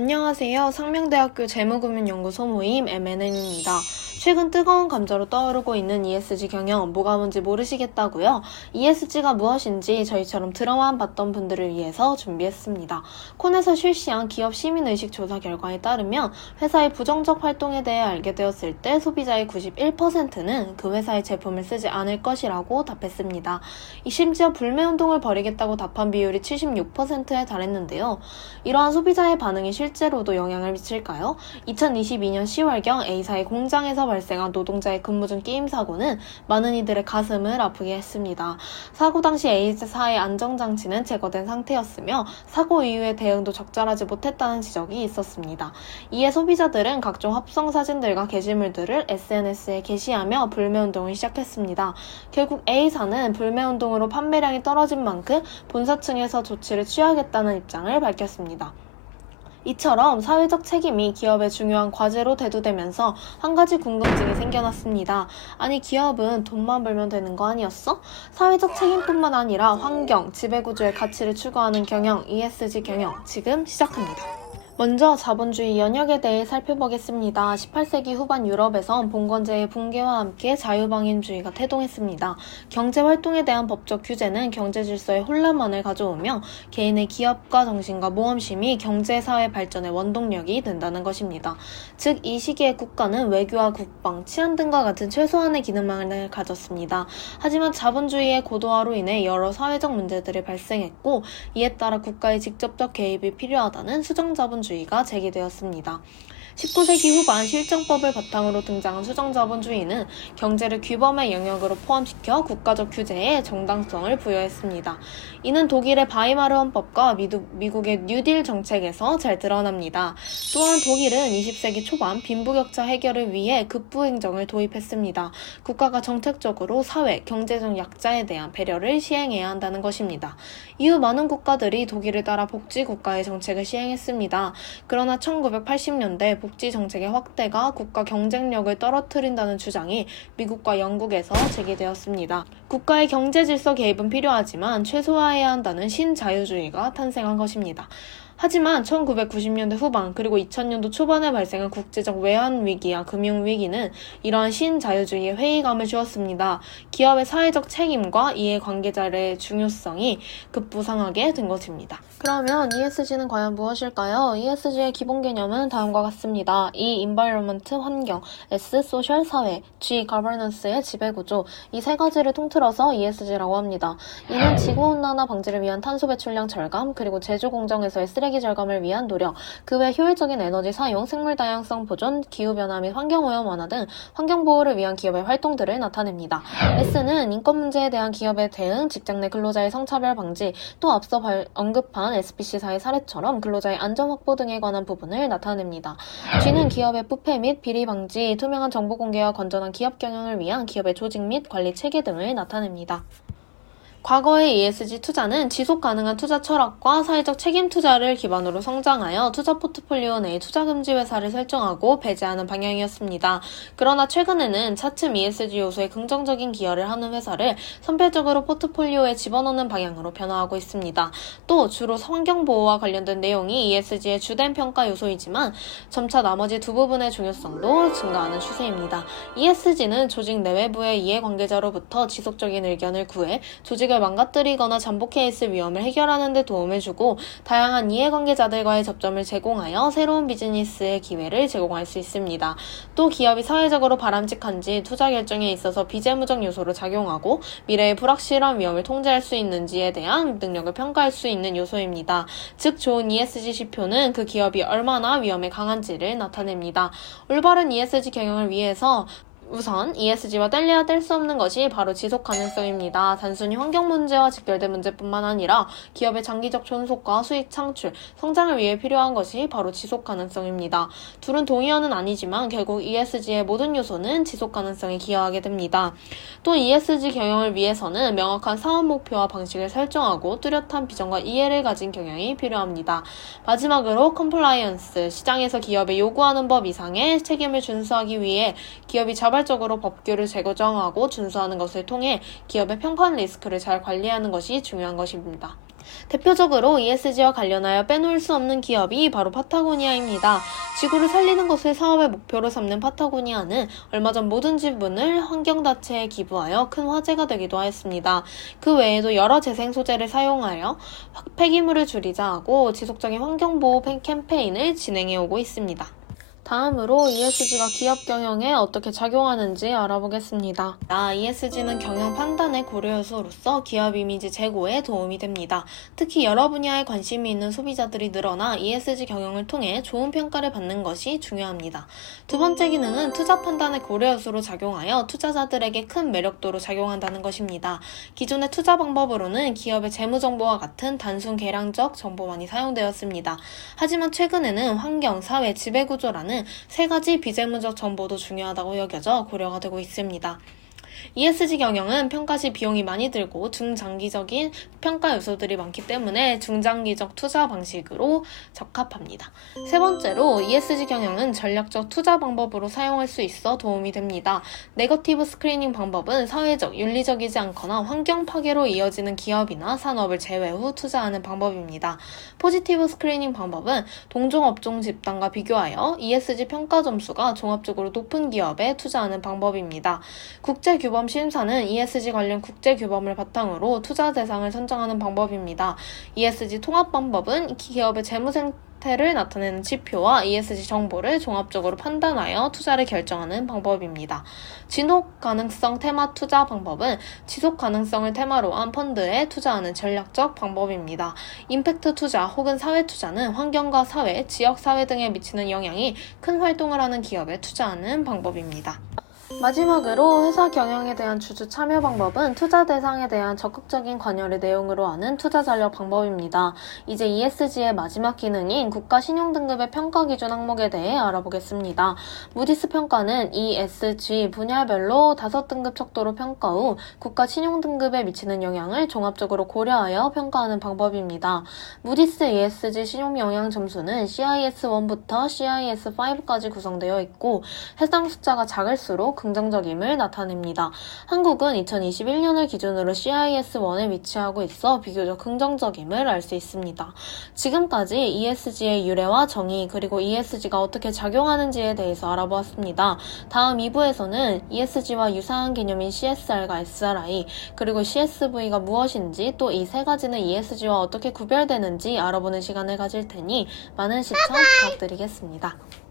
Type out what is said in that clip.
안녕하세요. 상명대학교 재무금융연구소 모임 MNN입니다. 최근 뜨거운 감자로 떠오르고 있는 ESG 경영 뭐가 뭔지 모르시겠다고요? ESG가 무엇인지 저희처럼 드라마만 봤던 분들을 위해서 준비했습니다. 콘에서 실시한 기업 시민의식 조사 결과에 따르면 회사의 부정적 활동에 대해 알게 되었을 때 소비자의 91%는 그 회사의 제품을 쓰지 않을 것이라고 답했습니다. 심지어 불매운동을 벌이겠다고 답한 비율이 76%에 달했는데요. 이러한 소비자의 반응이 실제로도 영향을 미칠까요? 2022년 10월경 A사의 공장에서 발생한 노동자의 근무 중 게임 사고는 많은 이들의 가슴을 아프게 했습니다. 사고 당시 A사의 안전장치는 제거된 상태였으며 사고 이후의 대응도 적절하지 못했다는 지적이 있었습니다. 이에 소비자들은 각종 합성 사진들과 게시물들을 SNS에 게시하며 불매운동을 시작했습니다. 결국 A사는 불매운동으로 판매량이 떨어진 만큼 본사층에서 조치를 취하겠다는 입장을 밝혔습니다. 이처럼 사회적 책임이 기업의 중요한 과제로 대두되면서 한 가지 궁금증이 생겨났습니다. 아니, 기업은 돈만 벌면 되는 거 아니었어? 사회적 책임뿐만 아니라 환경, 지배구조의 가치를 추구하는 경영, ESG 경영, 지금 시작합니다. 먼저 자본주의 연역에 대해 살펴보겠습니다. 18세기 후반 유럽에선 봉건제의 붕괴와 함께 자유방임주의가 태동했습니다. 경제활동에 대한 법적 규제는 경제질서의 혼란만을 가져오며 개인의 기업가 정신과 모험심이 경제사회 발전의 원동력이 된다는 것입니다. 즉, 이 시기의 국가는 외교와 국방, 치안 등과 같은 최소한의 기능만을 가졌습니다. 하지만 자본주의의 고도화로 인해 여러 사회적 문제들이 발생했고, 이에 따라 국가의 직접적 개입이 필요하다는 수정자본주의가 제기되었습니다. 19세기 후반 실정법을 바탕으로 등장한 수정자본주의는 경제를 규범의 영역으로 포함시켜 국가적 규제에 정당성을 부여했습니다. 이는 독일의 바이마르 헌법과 미국의 뉴딜 정책에서 잘 드러납니다. 또한 독일은 20세기 초반 빈부격차 해결을 위해 급부행정을 도입했습니다. 국가가 정책적으로 사회, 경제적 약자에 대한 배려를 시행해야 한다는 것입니다. 이후 많은 국가들이 독일을 따라 복지국가의 정책을 시행했습니다. 그러나 1980년대 복지 정책의 확대가 국가 경쟁력을 떨어뜨린다는 주장이 미국과 영국에서 제기되었습니다. 국가의 경제 질서 개입은 필요하지만 최소화해야 한다는 신자유주의가 탄생한 것입니다. 하지만 1990년대 후반 그리고 2000년도 초반에 발생한 국제적 외환위기와 금융위기는 이러한 신자유주의에 회의감을 주었습니다. 기업의 사회적 책임과 이해관계자의 중요성이 급부상하게 된 것입니다. 그러면 ESG는 과연 무엇일까요? ESG의 기본 개념은 다음과 같습니다. E. environment, 환경, S. social, 사회, G. governance의 지배구조, 이 세 가지를 통틀어서 ESG라고 합니다. 이는 지구온난화 방지를 위한 탄소 배출량 절감, 그리고 제조 공정에서의 쓰레기 절감을 위한 노력, 그 외 효율적인 에너지 사용, 생물 다양성 보존, 기후변화 및 환경오염 완화 등 환경보호를 위한 기업의 활동들을 나타냅니다. S는 인권 문제에 대한 기업의 대응, 직장 내 근로자의 성차별 방지, 또 앞서 언급한 SBC사의 사례처럼 근로자의 안전 확보 등에 관한 부분을 나타냅니다. G는 기업의 부패 및 비리 방지, 투명한 정보 공개와 건전한 기업 경영을 위한 기업의 조직 및 관리 체계 등을 나타냅니다. 과거의 ESG 투자는 지속 가능한 투자 철학과 사회적 책임 투자를 기반으로 성장하여 투자 포트폴리오 내에 투자 금지 회사를 설정하고 배제하는 방향이었습니다. 그러나 최근에는 차츰 ESG 요소에 긍정적인 기여를 하는 회사를 선별적으로 포트폴리오에 집어넣는 방향으로 변화하고 있습니다. 또 주로 환경보호와 관련된 내용이 ESG의 주된 평가 요소이지만 점차 나머지 두 부분의 중요성도 증가하는 추세입니다. ESG는 조직 내외부의 이해관계자로부터 지속적인 의견을 구해 조직을 망가뜨리거나 잠복해 있을 위험을 해결하는 데 도움을 주고 다양한 이해관계자들과의 접점을 제공하여 새로운 비즈니스의 기회를 제공할 수 있습니다. 또 기업이 사회적으로 바람직한지 투자 결정에 있어서 비재무적 요소로 작용하고 미래의 불확실한 위험을 통제할 수 있는지에 대한 능력을 평가할 수 있는 요소입니다. 즉, 좋은 ESG 지표는 그 기업이 얼마나 위험에 강한지를 나타냅니다. 올바른 ESG 경영을 위해서 우선 ESG와 뗄래야 뗄 수 없는 것이 바로 지속 가능성입니다. 단순히 환경 문제와 직결된 문제뿐만 아니라 기업의 장기적 존속과 수익 창출, 성장을 위해 필요한 것이 바로 지속 가능성입니다. 둘은 동의어는 아니지만 결국 ESG의 모든 요소는 지속 가능성에 기여하게 됩니다. 또 ESG 경영을 위해서는 명확한 사업 목표와 방식을 설정하고 뚜렷한 비전과 이해를 가진 경영이 필요합니다. 마지막으로 컴플라이언스, 시장에서 기업에 요구하는 법 이상의 책임을 준수하기 위해 기업이 자발적으로 법규를 재고정하고 준수하는 것을 통해 기업의 평판 리스크를 잘 관리하는 것이 중요한 것입니다. 대표적으로 ESG와 관련하여 빼놓을 수 없는 기업이 바로 파타고니아입니다. 지구를 살리는 것을 사업의 목표로 삼는 파타고니아는 얼마 전 모든 지분을 환경단체에 기부하여 큰 화제가 되기도 하였습니다. 그 외에도 여러 재생 소재를 사용하여 폐기물을 줄이자 하고 지속적인 환경보호 캠페인을 진행해오고 있습니다. 다음으로 ESG가 기업 경영에 어떻게 작용하는지 알아보겠습니다. ESG는 경영 판단의 고려 요소로서 기업 이미지 제고에 도움이 됩니다. 특히 여러 분야에 관심이 있는 소비자들이 늘어나 ESG 경영을 통해 좋은 평가를 받는 것이 중요합니다. 두 번째 기능은 투자 판단의 고려 요소로 작용하여 투자자들에게 큰 매력도로 작용한다는 것입니다. 기존의 투자 방법으로는 기업의 재무 정보와 같은 단순 계량적 정보만이 사용되었습니다. 하지만 최근에는 환경, 사회, 지배구조라는 세 가지 비재무적 정보도 중요하다고 여겨져 고려가 되고 있습니다. ESG 경영은 평가 시 비용이 많이 들고 중장기적인 평가 요소들이 많기 때문에 중장기적 투자 방식으로 적합합니다. 세 번째로 ESG 경영은 전략적 투자 방법으로 사용할 수 있어 도움이 됩니다. 네거티브 스크리닝 방법은 사회적, 윤리적이지 않거나 환경 파괴로 이어지는 기업이나 산업을 제외 후 투자하는 방법입니다. 포지티브 스크리닝 방법은 동종 업종 집단과 비교하여 ESG 평가 점수가 종합적으로 높은 기업에 투자하는 방법입니다. 국제규범 심사는 ESG 관련 국제규범을 바탕으로 투자 대상을 선정하는 방법입니다. ESG 통합 방법은 기업의 재무 상태를 나타내는 지표와 ESG 정보를 종합적으로 판단하여 투자를 결정하는 방법입니다. 지속 가능성 테마 투자 방법은 지속 가능성을 테마로 한 펀드에 투자하는 전략적 방법입니다. 임팩트 투자 혹은 사회 투자는 환경과 사회, 지역 사회 등에 미치는 영향이 큰 활동을 하는 기업에 투자하는 방법입니다. 마지막으로 회사 경영에 대한 주주 참여 방법은 투자 대상에 대한 적극적인 관여를 내용으로 하는 투자 전략 방법입니다. 이제 ESG의 마지막 기능인 국가 신용등급의 평가 기준 항목에 대해 알아보겠습니다. 무디스 평가는 ESG 분야별로 5등급 척도로 평가 후 국가 신용등급에 미치는 영향을 종합적으로 고려하여 평가하는 방법입니다. 무디스 ESG 신용영향 점수는 CIS1부터 CIS5까지 구성되어 있고 해당 숫자가 작을수록 긍정적임을 나타냅니다. 한국은 2021년을 기준으로 CIS1에 위치하고 있어 비교적 긍정적임을 알 수 있습니다. 지금까지 ESG의 유래와 정의 그리고 ESG가 어떻게 작용하는지에 대해서 알아보았습니다. 다음 2부에서는 ESG와 유사한 개념인 CSR과 SRI 그리고 CSV가 무엇인지 또 이 세 가지는 ESG와 어떻게 구별되는지 알아보는 시간을 가질 테니 많은 시청 부탁드리겠습니다.